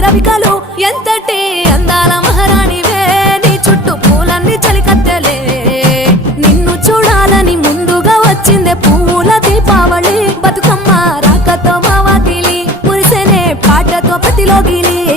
రవికలు ఎంతటి అందాల మహారాణివే నీ చుట్టూ పూలన్నీ చలికత్తెలే నిన్ను చూడాలని ముందుగా వచ్చిందే పూల దీపావళి బతుకమ్మ రాకతో మా వాకిలి మురిసెనే పాటతో ప్రతిలోగిలి